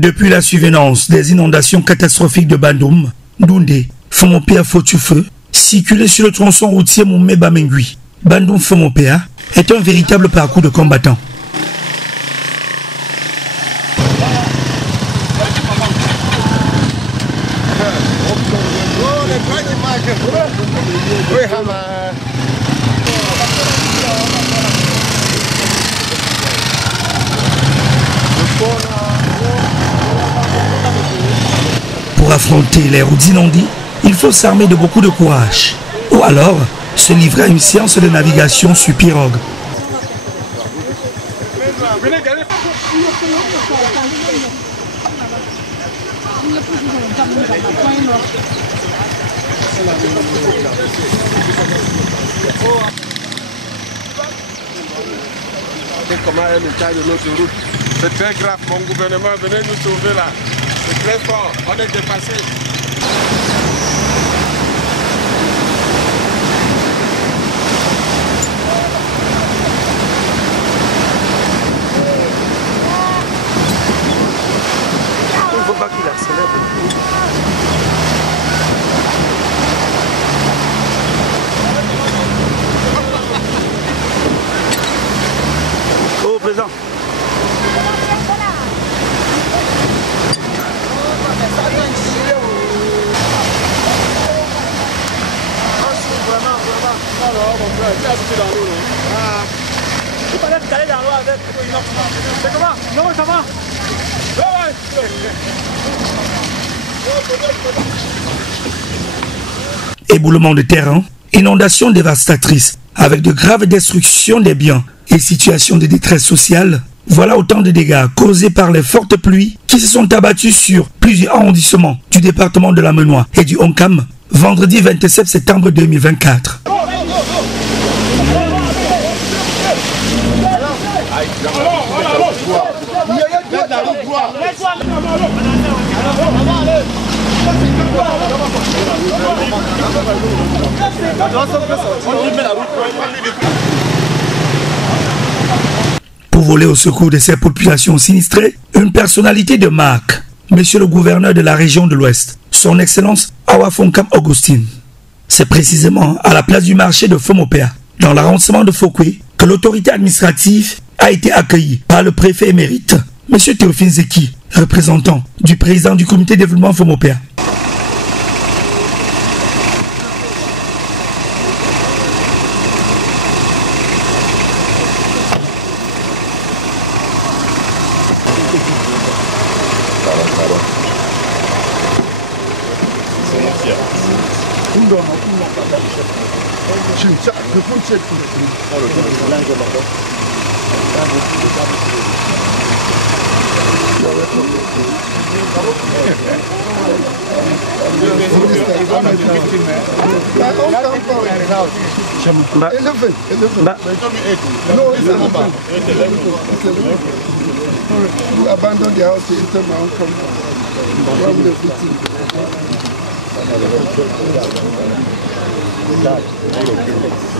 Depuis la survenance des inondations catastrophiques de Bandoum, Doundé, Fomopéa Fotufeu, circuler sur le tronçon routier Moumé-Bamengui, Bandoum-Fomopéa est un véritable parcours de combattants. Pour affronter les routes inondées, il faut s'armer de beaucoup de courage. Ou alors, se livrer à une séance de navigation sur pirogue. Comment est l'état de notre route? C'est très grave, mon gouvernement, venez nous sauver là. C'est très fort, on est dépassé. Il ne faut pas qu'il accélère. Oh, présent. C'est comment? Non, ça va. Éboulement de terrain, inondations dévastatrices avec de graves destructions des biens et situations de détresse sociale. Voilà autant de dégâts causés par les fortes pluies qui se sont abattues sur plusieurs arrondissements du département de la Menoie et du Onkam vendredi 27 septembre 2024. Pour voler au secours de ces populations sinistrées, une personnalité de marque, Monsieur le gouverneur de la région de l'Ouest, Son Excellence Awa Fonkam Augustine. C'est précisément à la place du marché de Fomopéa, dans l'arrondissement de Fokwe, que l'autorité administrative a été accueillie par le préfet émérite, Monsieur Théophile Zeki, représentant du président du comité de développement Fomopéa. You abandon the house to enter my own company. From the victim.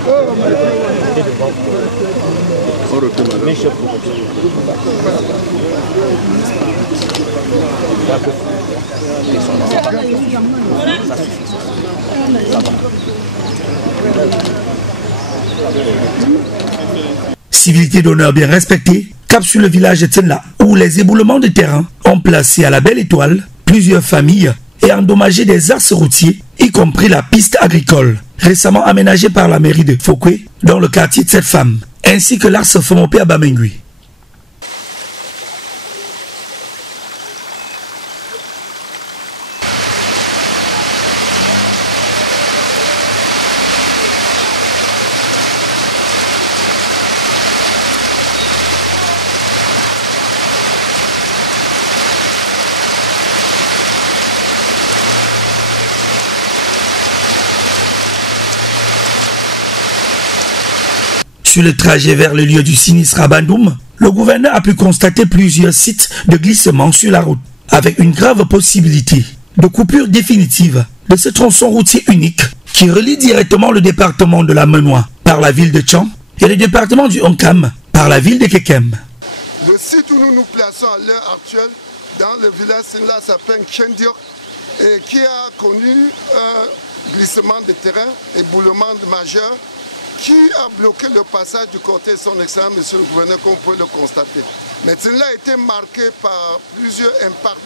Oh my Civilité d'honneur bien respectée, cap sur le village de Tsenla, où les éboulements de terrain ont placé à la belle étoile plusieurs familles et endommagé des axes routiers, y compris la piste agricole, récemment aménagée par la mairie de Fokwe, dans le quartier de cette femme, ainsi que l'axe Fomopéa Bamengui. Sur le trajet vers le lieu du sinistre à Bandoum, le gouverneur a pu constater plusieurs sites de glissement sur la route, avec une grave possibilité de coupure définitive de ce tronçon routier unique qui relie directement le département de la Menoie par la ville de Tcham et le département du Onkam par la ville de Kekem. Le site où nous nous plaçons à l'heure actuelle dans le village là s'appelle Kendiok, et qui a connu un glissement de terrain, éboulement majeur, qui a bloqué le passage du cortège de son excellence, monsieur le gouverneur, comme vous pouvez le constater. Mais cela a été marqué par plusieurs impacts.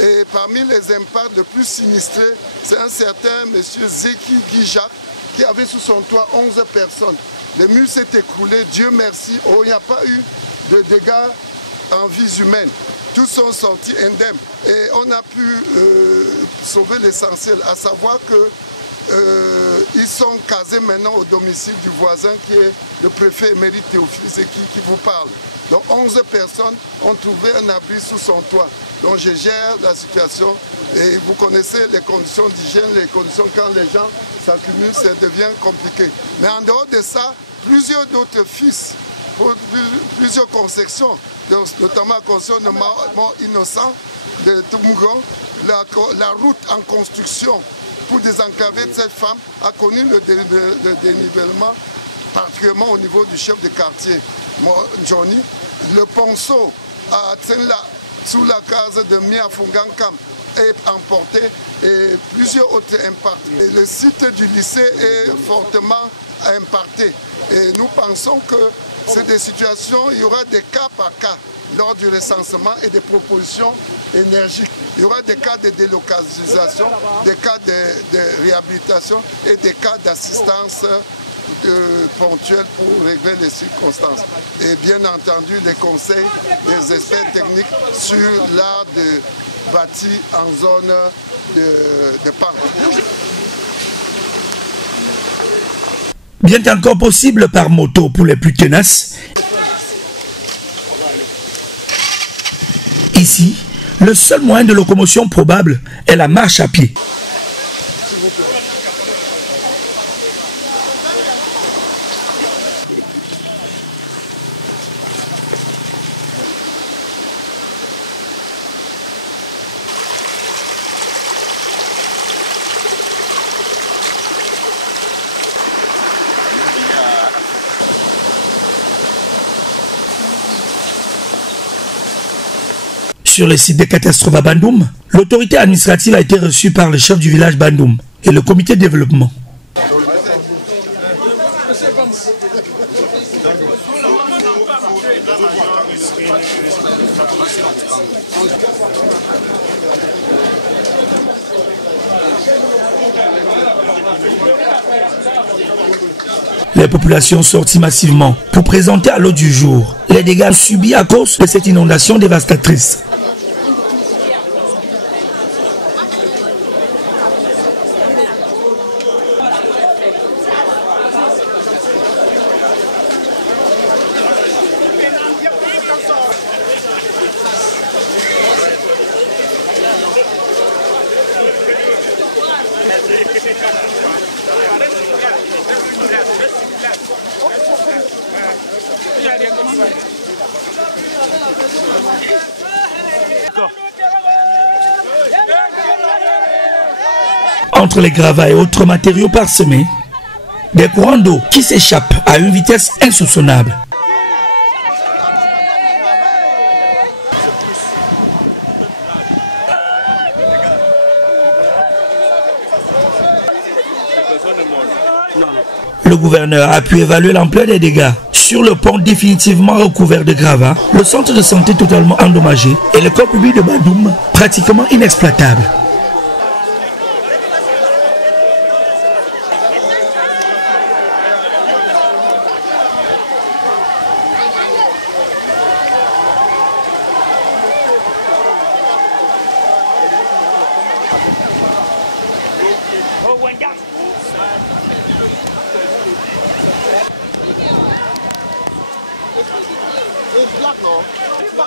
Et parmi les impacts les plus sinistrés, c'est un certain monsieur Zeki Guijak qui avait sous son toit 11 personnes. Le mur s'est écroulé, Dieu merci, il n'y a pas eu de dégâts en vies humaines. Tous sont sortis indemnes et on a pu sauver l'essentiel, à savoir que ils sont casés maintenant au domicile du voisin qui est le préfet émérite Théophile Zeki qui vous parle. Donc 11 personnes ont trouvé un abri sous son toit. Donc je gère la situation et vous connaissez les conditions d'hygiène, les conditions quand les gens s'accumulent, ça devient compliqué. Mais en dehors de ça, plusieurs d'autres fils, pour plusieurs concessions, notamment la concession de Mont Innocent de Toumougon, la route en construction pour désenclaver cette femme a connu le dénivellement, particulièrement au niveau du chef de quartier, Johnny. Le ponceau à Tsenla, sous la case de Miafungankam, est emporté et plusieurs autres impacts. Et le site du lycée est fortement impacté. Et nous pensons que c'est des situations, il y aura des cas par cas lors du recensement et des propositions énergiques. Il y aura des cas de délocalisation, des cas de réhabilitation et des cas d'assistance ponctuelle pour régler les circonstances. Et bien entendu, les conseils des experts techniques sur l'art de bâtir en zone de pente. Bien qu'encore possible par moto pour les plus tenaces, ici, le seul moyen de locomotion probable est la marche à pied. Sur le site des catastrophes à Bandoum, l'autorité administrative a été reçue par le chef du village Bandoum et le comité de développement. Les populations sorties massivement pour présenter à l'ordre du jour les dégâts subis à cause de cette inondation dévastatrice. Entre les gravats et autres matériaux parsemés, des courants d'eau qui s'échappent à une vitesse insoupçonnable. Le gouverneur a pu évaluer l'ampleur des dégâts. Sur le pont définitivement recouvert de gravats, le centre de santé totalement endommagé et le corps public de Bandoum pratiquement inexploitable.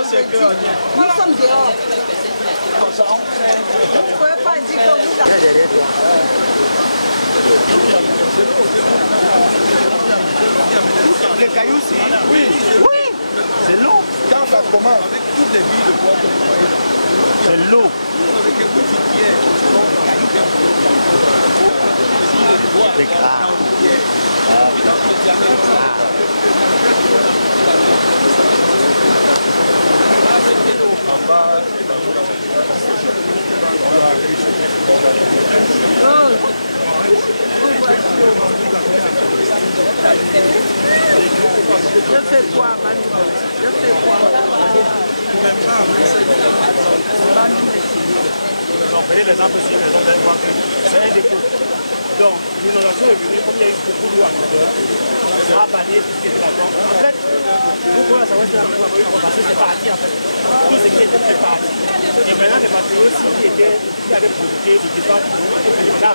Nous sommes dehors. Vous ne pouvez pas dire que vous avez... Les cailloux, oui. Oui. C'est l'eau. Quand ça commence, avec toutes les billes de bois que vous voyez, c'est l'eau. C'est grave. En bas, L'exemple sur les hommes d'un c'est un dépôt. Donc, l'inondation est venue, comme il y a eu beaucoup d'eau à l'intérieur, ça a balayé tout ce qui était là-dedans. En fait, pourquoi ça va être la même chose parce que c'est parti en fait. Tout ce qui était fait parti. Et maintenant, les matériaux aussi qui avaient provoqué le départ du monde, et là,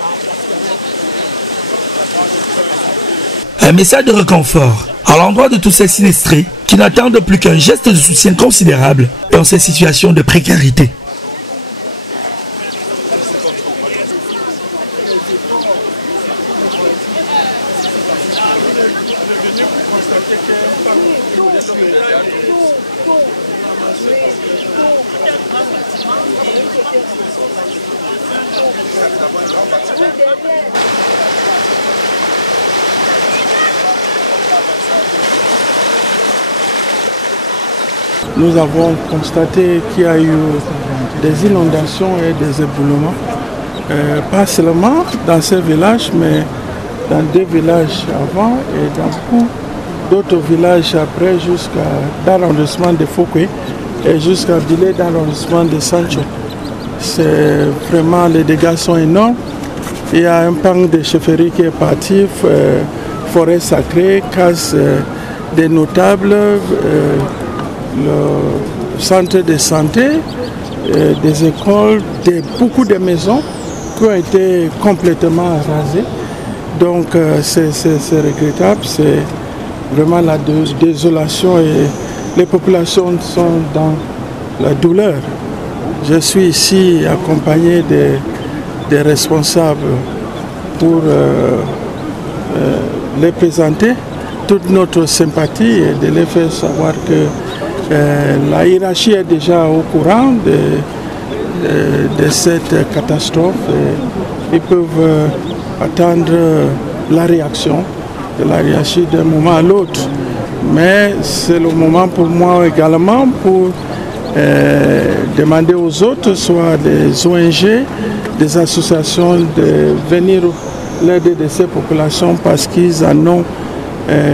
Un message de réconfort à l'endroit de tous ces sinistrés qui n'attendent plus qu'un geste de soutien considérable dans ces situations de précarité. Nous avons constaté qu'il y a eu des inondations et des éboulements, pas seulement dans ces villages, mais dans des villages avant et dans beaucoup d'autres villages après, jusqu'à l'arrondissement de Fouquet et jusqu'à Bilé dans l'arrondissement de Sancho. C'est vraiment, les dégâts sont énormes. Il y a un pan de chefferie qui est parti, forêt sacrée, casse des notables, le centre de santé, des écoles, beaucoup de maisons qui ont été complètement rasées. Donc c'est regrettable, c'est vraiment la désolation et les populations sont dans la douleur. Je suis ici accompagné des responsables pour les présenter toute notre sympathie et de les faire savoir que la hiérarchie est déjà au courant de cette catastrophe et ils peuvent attendre la réaction de la hiérarchie d'un moment à l'autre. Mais c'est le moment pour moi également pour demander aux autres, soit des ONG, des associations, de venir l'aide de ces populations parce qu'ils en ont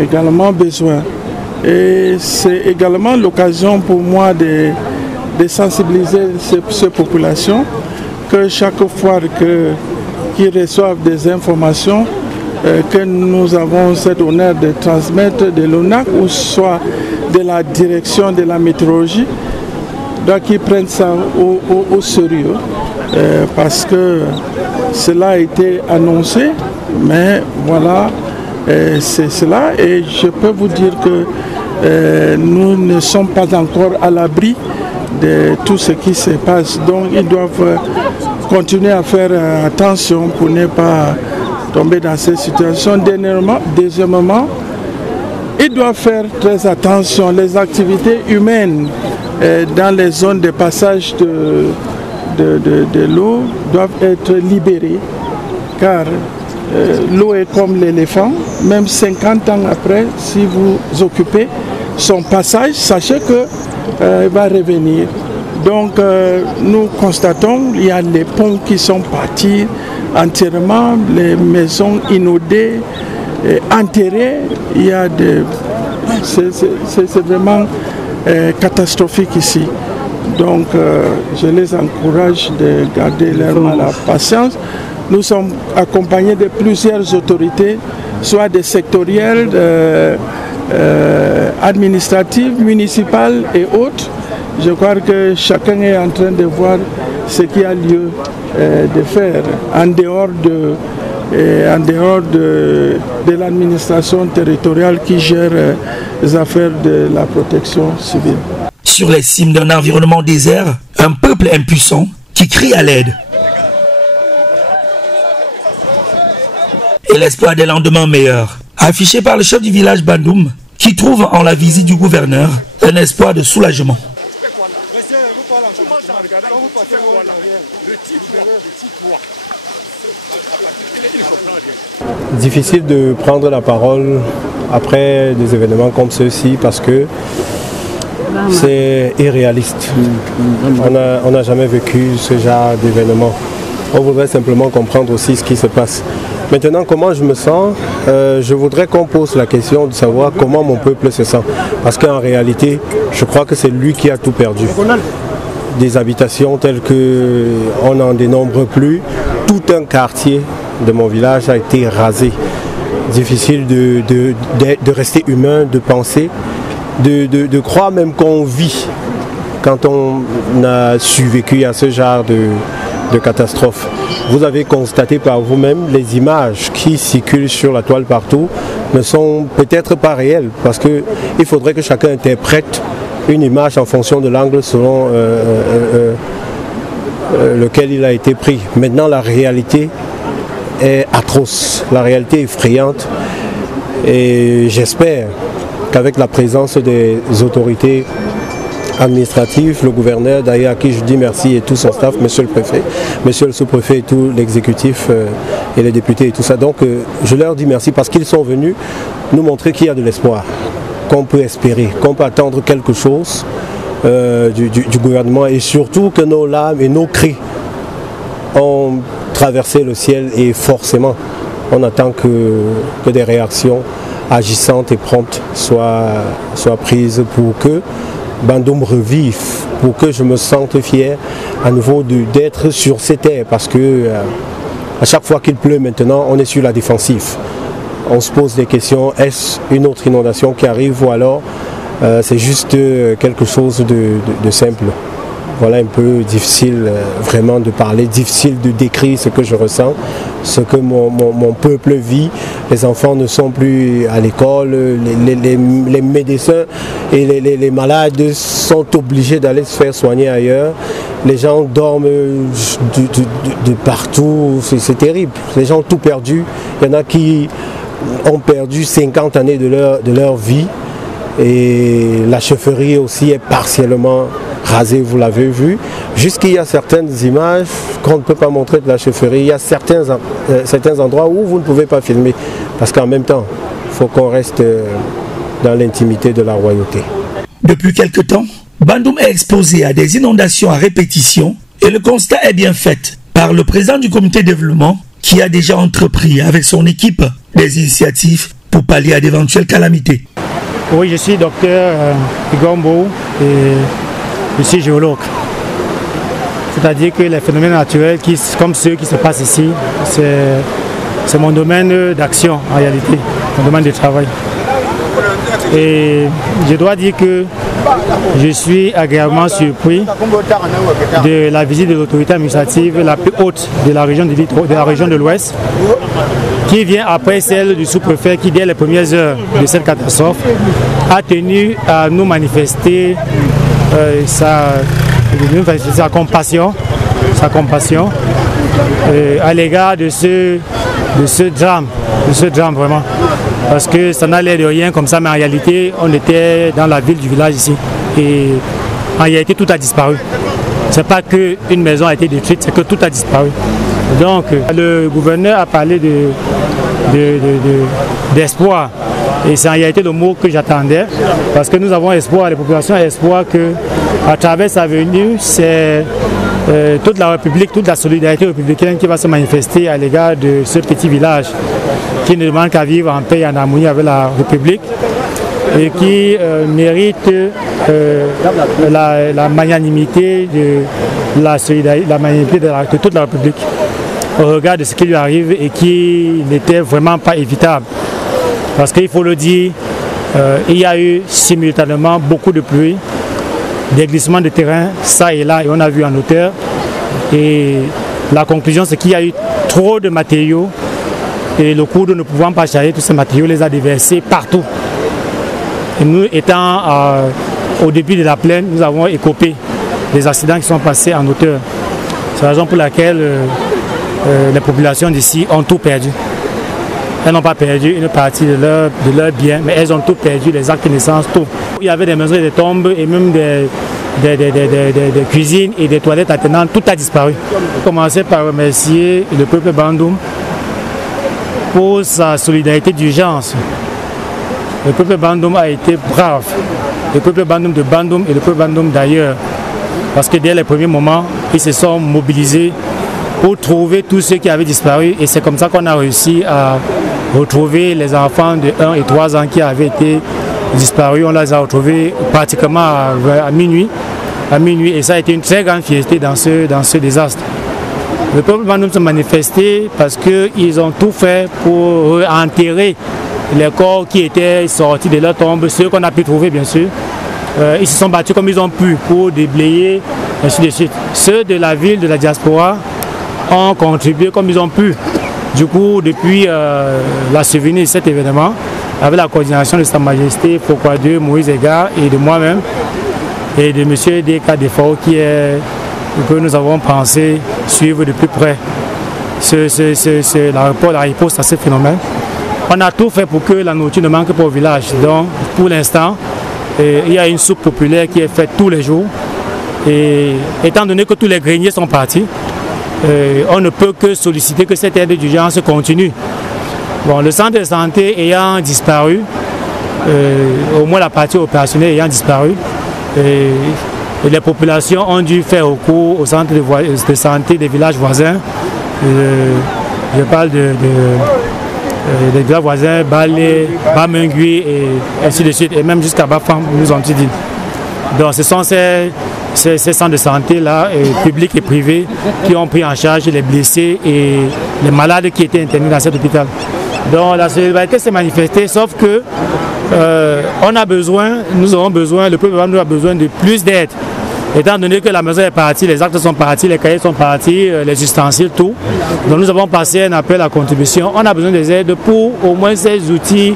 également besoin. Et c'est également l'occasion pour moi de sensibiliser ces populations que chaque fois qu'ils reçoivent des informations que nous avons cet honneur de transmettre de l'ONAC ou soit de la direction de la météorologie, donc qu'ils prennent ça au sérieux parce que cela a été annoncé, mais voilà, c'est cela et je peux vous dire que nous ne sommes pas encore à l'abri de tout ce qui se passe, donc ils doivent continuer à faire attention pour ne pas tomber dans ces situations. Deuxièmement, ils doivent faire très attention. Les activités humaines dans les zones de passage de l'eau doivent être libérées car l'eau est comme l'éléphant. Même 50 ans après, si vous occupez son passage, sachez qu'il va revenir. Donc nous constatons qu'il y a les ponts qui sont partis entièrement, les maisons inondées, enterrées. Il y a c'est vraiment catastrophique ici. Donc je les encourage de garder leur patience. Nous sommes accompagnés de plusieurs autorités, soit des sectorielles, administratives, municipales et autres. Je crois que chacun est en train de voir ce qu'il y a lieu de faire en dehors de l'administration territoriale qui gère les affaires de la protection civile. Sur les cimes d'un environnement désert, un peuple impuissant qui crie à l'aide. Et l'espoir des lendemains meilleurs, affiché par le chef du village Bandoum, qui trouve en la visite du gouverneur un espoir de soulagement. Difficile de prendre la parole après des événements comme ceux-ci parce que c'est irréaliste. On n'a jamais vécu ce genre d'événement. On voudrait simplement comprendre aussi ce qui se passe. Maintenant, comment je me sens? Je voudrais qu'on pose la question de savoir comment mon peuple se sent. Parce qu'en réalité, je crois que c'est lui qui a tout perdu. Des habitations telles qu'on n'en dénombre plus. Tout un quartier de mon village a été rasé. Difficile de rester humain, de penser, de croire même qu'on vit quand on a survécu à ce genre de catastrophe. Vous avez constaté par vous-même, les images qui circulent sur la toile partout ne sont peut-être pas réelles, parce qu'il faudrait que chacun interprète une image en fonction de l'angle selon lequel il a été pris. Maintenant, la réalité est atroce, la réalité est effrayante, et j'espère qu'avec la présence des autorités administratif, le gouverneur, d'ailleurs à qui je dis merci, et tout son staff, monsieur le préfet, monsieur le sous-préfet et tout l'exécutif et les députés et tout ça. Donc je leur dis merci parce qu'ils sont venus nous montrer qu'il y a de l'espoir, qu'on peut espérer, qu'on peut attendre quelque chose du gouvernement, et surtout que nos larmes et nos cris ont traversé le ciel, et forcément on attend que des réactions agissantes et promptes soient prises pour que Bandung revive, pour que je me sente fier à nouveau d'être sur ces terres, parce que à chaque fois qu'il pleut maintenant, on est sur la défensive. On se pose des questions, est-ce une autre inondation qui arrive, ou alors c'est juste quelque chose de simple. Voilà, un peu difficile vraiment de parler, difficile de décrire ce que je ressens, ce que mon peuple vit. Les enfants ne sont plus à l'école, les médecins et les malades sont obligés d'aller se faire soigner ailleurs. Les gens dorment de partout, c'est terrible. Les gens ont tout perdu. Il y en a qui ont perdu 50 années de leur vie. Et la chefferie aussi est partiellement rasée, vous l'avez vu. Jusqu'il y a certaines images qu'on ne peut pas montrer de la chefferie. Il y a certains endroits où vous ne pouvez pas filmer. Parce qu'en même temps, il faut qu'on reste dans l'intimité de la royauté. Depuis quelque temps, Bandung est exposé à des inondations à répétition, et le constat est bien fait par le président du comité de développement, qui a déjà entrepris avec son équipe des initiatives pour pallier à d'éventuelles calamités. Oui, je suis docteur Igombo et je suis géologue. C'est-à-dire que les phénomènes naturels, comme ceux qui se passent ici, c'est mon domaine d'action en réalité, mon domaine de travail. Et je dois dire que je suis agréablement surpris de la visite de l'autorité administrative la plus haute de la région de l'Ouest, qui vient après celle du sous-préfet qui, dès les premières heures de cette catastrophe, a tenu à nous manifester sa compassion à l'égard de ce drame vraiment. Parce que ça n'a l'air de rien comme ça, mais en réalité, on était dans la ville du village ici. Et en réalité, tout a disparu. Ce n'est pas qu'une maison a été détruite, c'est que tout a disparu. Donc, le gouverneur a parlé d'espoir. Et c'est en réalité le mot que j'attendais. Parce que nous avons espoir, les populations ont espoir qu'à travers sa venue, c'est toute la République, toute la solidarité républicaine qui va se manifester à l'égard de ce petit village qui ne demande qu'à vivre en paix et en harmonie avec la République et qui mérite la magnanimité de la solidarité, la magnanimité de toute la République au regard de ce qui lui arrive et qui n'était vraiment pas évitable. Parce qu'il faut le dire, il y a eu simultanément beaucoup de pluie, des glissements de terrain, ça et là, et on a vu en hauteur. Et la conclusion, c'est qu'il y a eu trop de matériaux et le cours d'eau ne pouvant pas charger tous ces matériaux, les a déversés partout. Et nous, étant au début de la plaine, nous avons écopé des accidents qui sont passés en hauteur. C'est la raison pour laquelle les populations d'ici ont tout perdu. Elles n'ont pas perdu une partie de leur bien, mais elles ont tout perdu, les actes de naissance, tout. Il y avait des maisons et des tombes et même des cuisines et des toilettes attenantes, tout a disparu. Je vais commencer par remercier le peuple Bandung pour sa solidarité d'urgence. Le peuple Bandung a été brave. Le peuple Bandung de Bandung et le peuple Bandung d'ailleurs. Parce que dès les premiers moments, ils se sont mobilisés pour trouver tous ceux qui avaient disparu. Et c'est comme ça qu'on a réussi à retrouver les enfants de 1 et 3 ans qui avaient été disparus. On les a retrouvés pratiquement à minuit. Et ça a été une très grande fierté dans ce désastre. Le peuple Bandoum s'est manifesté parce qu'ils ont tout fait pour enterrer les corps qui étaient sortis de leur tombe, ceux qu'on a pu trouver bien sûr. Ils se sont battus comme ils ont pu pour déblayer, ainsi de suite. Ceux de la ville, de la diaspora, ont contribué comme ils ont pu. Du coup, depuis la survenue de cet événement, avec la coordination de Sa Majesté Foucault II, Moïse Ega et de moi-même, et de M. D.K. Defao que nous avons pensé suivre de plus près la réponse à ce phénomène. On a tout fait pour que la nourriture ne manque pas au village. Donc, pour l'instant, il y a une soupe populaire qui est faite tous les jours. Et étant donné que tous les greniers sont partis, on ne peut que solliciter que cette aide d'urgence continue. Bon, le centre de santé ayant disparu, au moins la partie opérationnelle ayant disparu, et les populations ont dû faire recours au centre de santé des villages voisins. Je parle des villages voisins, Balé, Bamengui et ainsi de suite, et même jusqu'à Bafam, nous ont dit. Donc ce sont ces centres de santé-là, publics et privés, qui ont pris en charge les blessés et les malades qui étaient internés dans cet hôpital. Donc la solidarité s'est manifestée, sauf que nous aurons besoin, le peuple a besoin de plus d'aide. Étant donné que la maison est partie, les actes sont partis, les cahiers sont partis, les ustensiles, tout. Donc nous avons passé un appel à contribution. On a besoin des aides pour au moins ces outils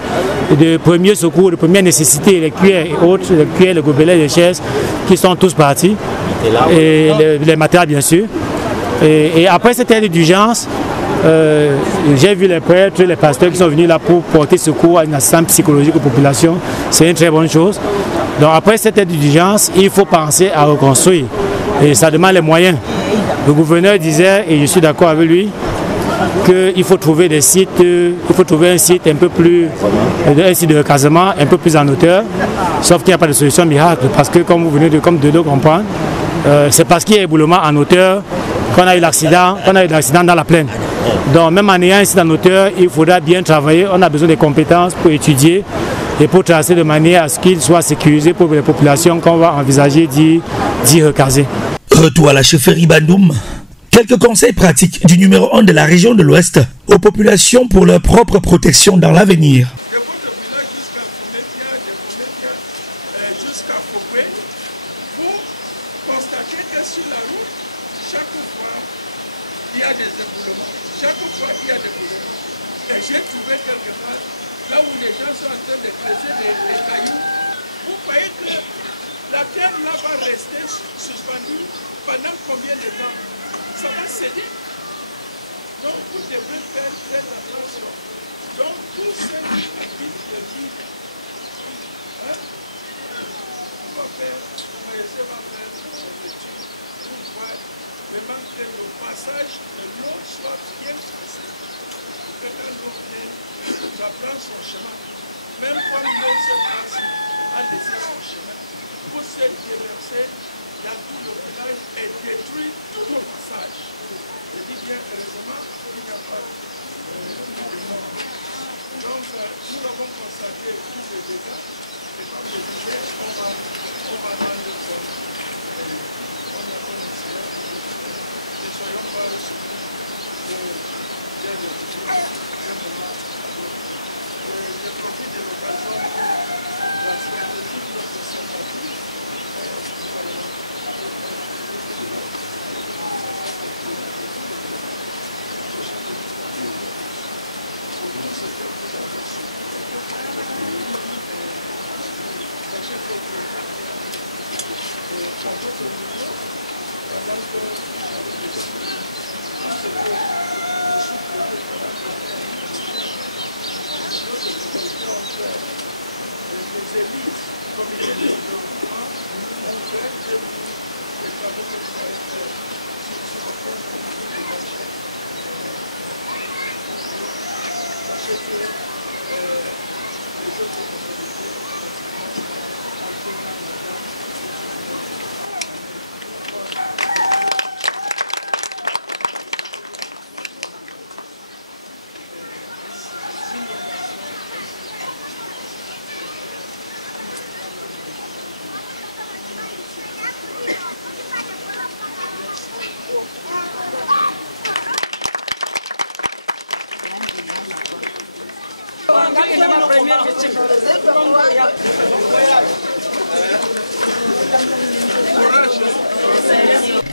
de premier secours, de première nécessité, les cuillères et autres, les cuillères, les gobelets, les chaises, qui sont tous partis. Et les matériels, bien sûr. Et après cette aide d'urgence, j'ai vu les prêtres, les pasteurs qui sont venus là pour porter secours à une assistance psychologique aux populations. C'est une très bonne chose. Donc après cette aide d'urgence, il faut penser à reconstruire. Et ça demande les moyens. Le gouverneur disait, et je suis d'accord avec lui, qu'il faut trouver des sites, il faut trouver un site un peu plus, un site de recasement un peu plus en hauteur, sauf qu'il n'y a pas de solution miracle, parce que comme vous venez de le comprendre, c'est parce qu'il y a éboulement en hauteur qu'on a eu l'accident dans la plaine. Donc même en ayant un site en hauteur, il faudra bien travailler, on a besoin de compétences pour étudier et pour tracer de manière à ce qu'il soit sécurisé pour les populations qu'on va envisager d'y recaser. Retour à la chefferie Bandoum. Quelques conseils pratiques du numéro 1 de la région de l'Ouest aux populations pour leur propre protection dans l'avenir.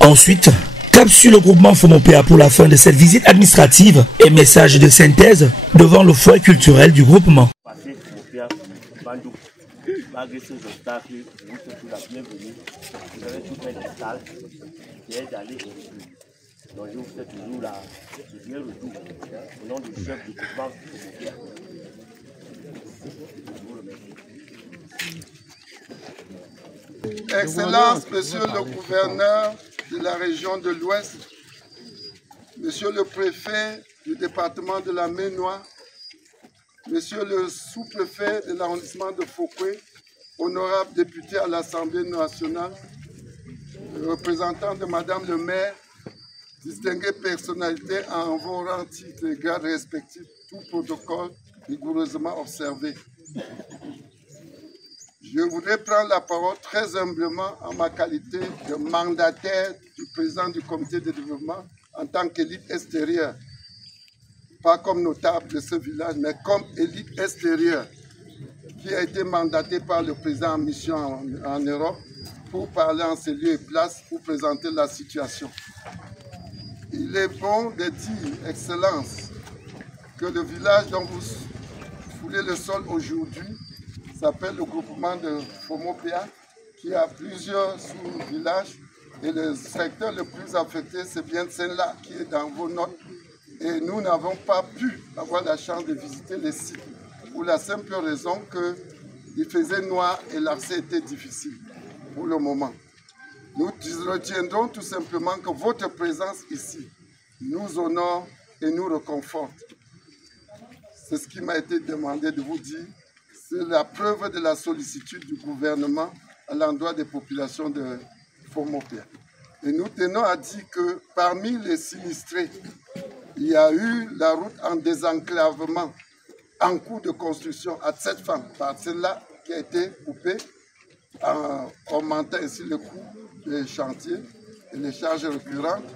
Ensuite, cap sur le groupement Fomopéa pour la fin de cette visite administrative et message de synthèse devant le foyer culturel du groupement. Malgré ces obstacles, vous êtes tous la bienvenue. Vous avez tout fait des salles qui aident à aller au retour. Donc je vous fais toujours le bien retour au nom du chef du groupement. Excellence, Monsieur le gouverneur de la région de l'Ouest, Monsieur le préfet du département de la Maine-Noire, Monsieur le sous-préfet de l'arrondissement de Fouquet, honorable député à l'Assemblée nationale, représentant de Madame le maire, distinguées personnalités en vos rangs, titres et grades respectifs, tout protocole rigoureusement observé. Je voudrais prendre la parole très humblement en ma qualité de mandataire du président du comité de développement en tant qu'élite extérieure. Pas comme notable de ce village, mais comme élite extérieure qui a été mandaté par le président en mission en Europe pour parler en ces lieux et places, pour présenter la situation. Il est bon de dire, Excellence, que le village dont vous foulez le sol aujourd'hui s'appelle le groupement de Fomopéa, qui a plusieurs sous-villages. Et le secteur le plus affecté, c'est bien celle-là qui est dans vos notes. Et nous n'avons pas pu avoir la chance de visiter les sites, pour la simple raison qu'il faisait noir et l'accès était difficile pour le moment. Nous retiendrons tout simplement que votre présence ici nous honore et nous réconforte. C'est ce qui m'a été demandé de vous dire. C'est la preuve de la sollicitude du gouvernement à l'endroit des populations de Fomopéa. Et nous tenons à dire que parmi les sinistrés, il y a eu la route en désenclavement en cours de construction à cette fin, par celle-là qui a été coupée en augmentant ainsi le coût des chantiers et les charges récurrentes.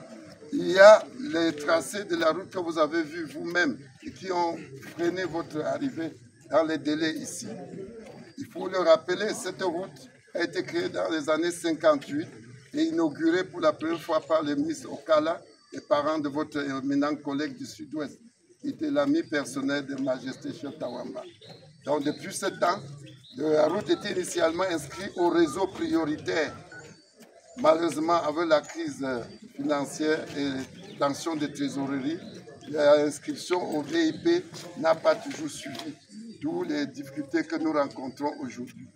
Il y a les tracés de la route que vous avez vus vous-même et qui ont freiné votre arrivée dans les délais ici. Il faut le rappeler, cette route a été créée dans les années 58 et inaugurée pour la première fois par le ministre Okala et parent de votre éminent collègue du Sud-Ouest, qui était l'ami personnel de Majesté Chef Tawamba. Donc depuis ce temps, la route était initialement inscrite au réseau prioritaire. Malheureusement, avec la crise financière et tension de trésorerie, l'inscription au VIP n'a pas toujours suivi, d'où les difficultés que nous rencontrons aujourd'hui.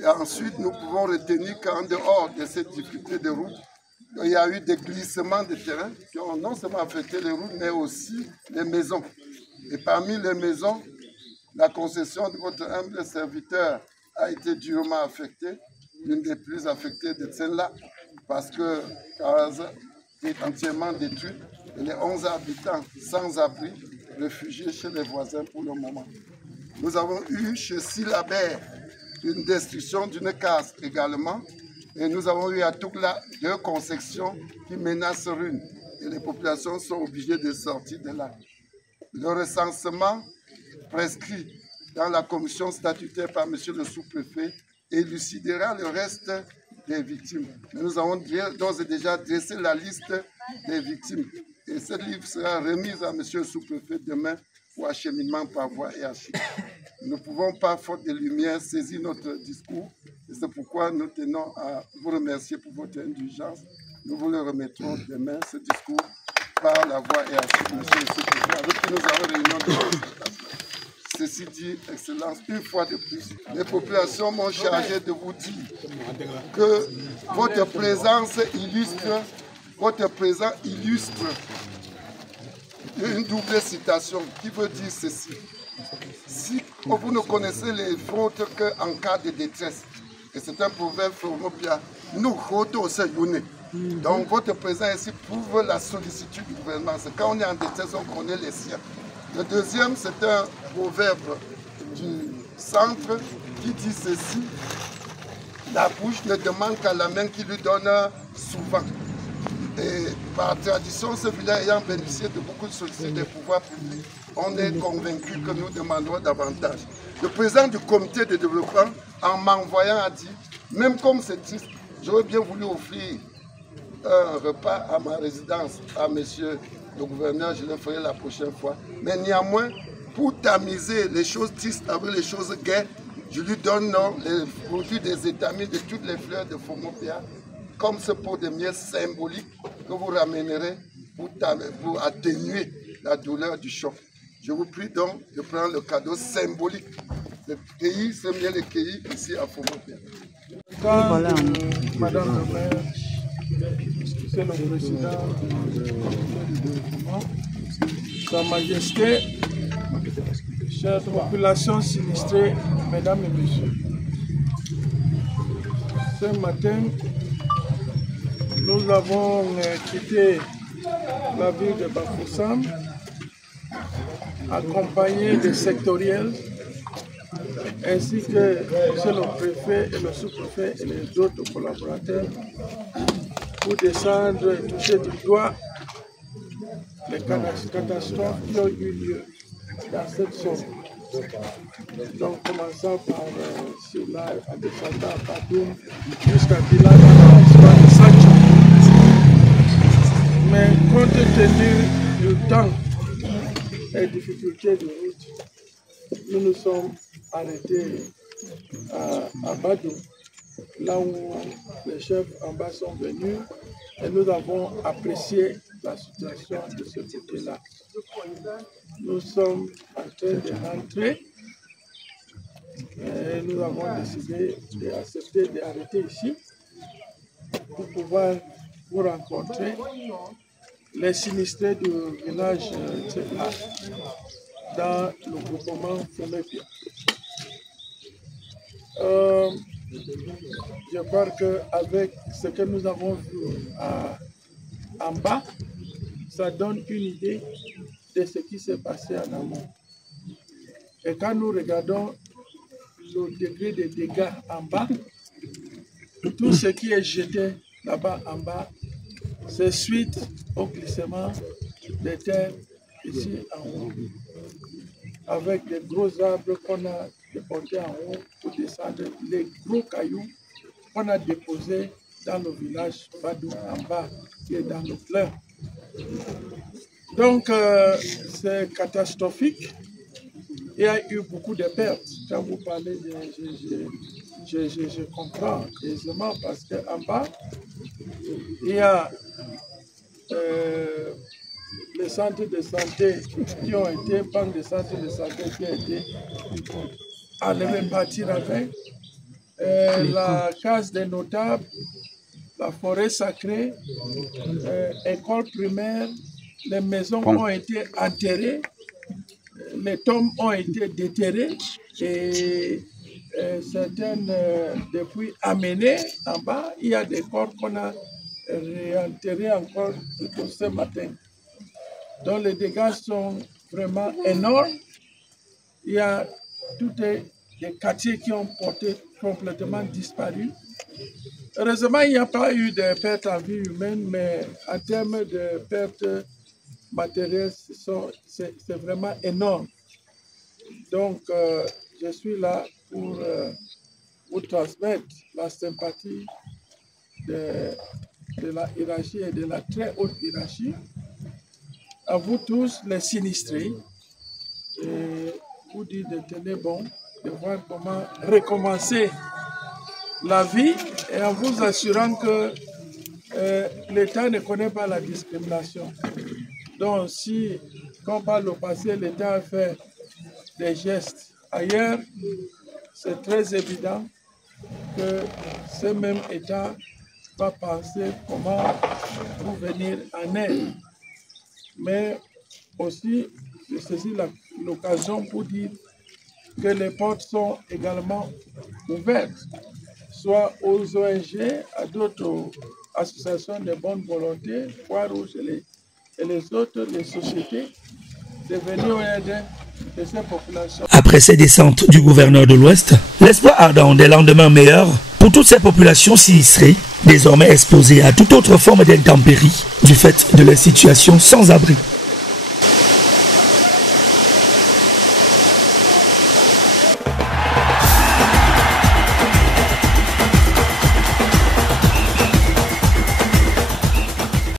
Et ensuite, nous pouvons retenir qu'en dehors de ces difficultés de route, il y a eu des glissements de terrain qui ont non seulement affecté les routes, mais aussi les maisons. Et parmi les maisons, la concession de votre humble serviteur a été durement affectée, l'une des plus affectées de celle-là, parce que Karaza est entièrement détruite et les 11 habitants sans abri, réfugiés chez les voisins pour le moment. Nous avons eu chez Silabert une destruction d'une case également. Et nous avons eu à Toukla 2 concessions qui menacent ruine. Et les populations sont obligées de sortir de là. Le recensement prescrit dans la commission statutaire par M. le sous-préfet élucidera le reste des victimes. Nous avons d'ores et déjà dressé la liste des victimes. Et cette liste sera remise à M. le sous-préfet demain pour acheminement par voie et archive. Nous ne pouvons pas, faute de lumière, saisir notre discours. Et c'est pourquoi nous tenons à vous remercier pour votre indulgence. Nous vous le remettrons demain, ce discours, par la voie et archive, monsieur le sous-préfet, avec qui nous avons réunion de consultation. Ceci dit, Excellence, une fois de plus, les populations m'ont chargé de vous dire que votre présence illustre une double citation qui veut dire ceci. Si vous ne connaissez les fautes qu'en cas de détresse, et c'est un proverbe Fomopéa, nous fautons se yone. Donc votre présence ici prouve la sollicitude du gouvernement. C'est quand on est en détresse, on connaît les siens. Le deuxième, c'est un proverbe du centre qui dit ceci: la bouche ne demande qu'à la main qui lui donne souvent. Et par tradition, ce village ayant bénéficié de beaucoup de sollicitudes des pouvoirs publics, on est convaincu que nous demandons davantage. Le président du comité de développement, en m'envoyant, a dit, même comme c'est triste, j'aurais bien voulu offrir un repas à ma résidence, à monsieur le gouverneur, je le ferai la prochaine fois. Mais néanmoins, pour tamiser les choses tristes avec les choses gaies, je lui donne les produits des étamines de toutes les fleurs de Fomopia, comme ce pot de miel symbolique que vous ramènerez pour atténuer la douleur du choc. Je vous prie donc de prendre le cadeau symbolique de cueillir ce miel cueilli ici à Fomopia. Madame le maire, c'est le président du développement, Sa Majesté, chère population sinistrée, mesdames et messieurs. Ce matin, nous avons quitté la ville de Bafoussam, accompagné des sectoriels, ainsi que le préfet et le sous-préfet et les autres collaborateurs, pour descendre et toucher du doigt les catastrophes qui ont eu lieu dans cette zone. Donc, commençant par Sila, en descendant à Padoum, jusqu'à Bilal, mais compte tenu du temps et des difficultés de route, nous nous sommes arrêtés à Badoum, là où les chefs en bas sont venus, et nous avons apprécié la situation de ce côté-là. Nous sommes en train de rentrer et nous avons décidé d'accepter d'arrêter ici pour pouvoir vous rencontrer, les sinistrés du village dans le groupement Fomopia. Je crois qu'avec ce que nous avons vu en bas, ça donne une idée de ce qui s'est passé en amont. Et quand nous regardons le degré de dégâts en bas, tout ce qui est jeté là-bas en bas, c'est suite au glissement des terres ici en haut, avec des gros arbres qu'on a déportés en haut pour descendre, les gros cailloux qu'on a déposés dans le village Badou en bas, qui est dans le plein. Donc, c'est catastrophique. Il y a eu beaucoup de pertes. Quand vous parlez, je comprends aisément parce qu'en bas, il y a les centres de santé qui ont été, banques de centres de santé qui ont été enlevés, partir avec, la case des notables, la forêt sacrée, école primaire, les maisons ont été enterrées, les tombes ont été déterrées et certaines depuis amenées en bas. Il y a des corps qu'on a réenterrés encore ce matin. Donc les dégâts sont vraiment énormes. Il y a tous des quartiers qui ont porté complètement disparu. Heureusement, il n'y a pas eu de pertes en vie humaine, mais en termes de pertes matérielles, c'est vraiment énorme. Donc, je suis là pour vous transmettre la sympathie de la hiérarchie et de la très haute hiérarchie. À vous tous, les sinistrés, et vous dire de tenir bon, de voir comment recommencer la vie et en vous assurant que l'État ne connaît pas la discrimination. Donc si, quand par le passé, l'État a fait des gestes ailleurs, c'est très évident que ce même État va penser comment vous venir en aide. Mais aussi, je saisis l'occasion pour dire que les portes sont également ouvertes, soit aux ONG, à d'autres associations de bonne volonté, Croix-Rouge et les autres, les sociétés, de venir aider ces populations. Après ces descentes du gouverneur de l'Ouest, l'espoir ardent des lendemains meilleurs pour toutes ces populations sinistrées, désormais exposées à toute autre forme d'intempérie du fait de leur situation sans abri.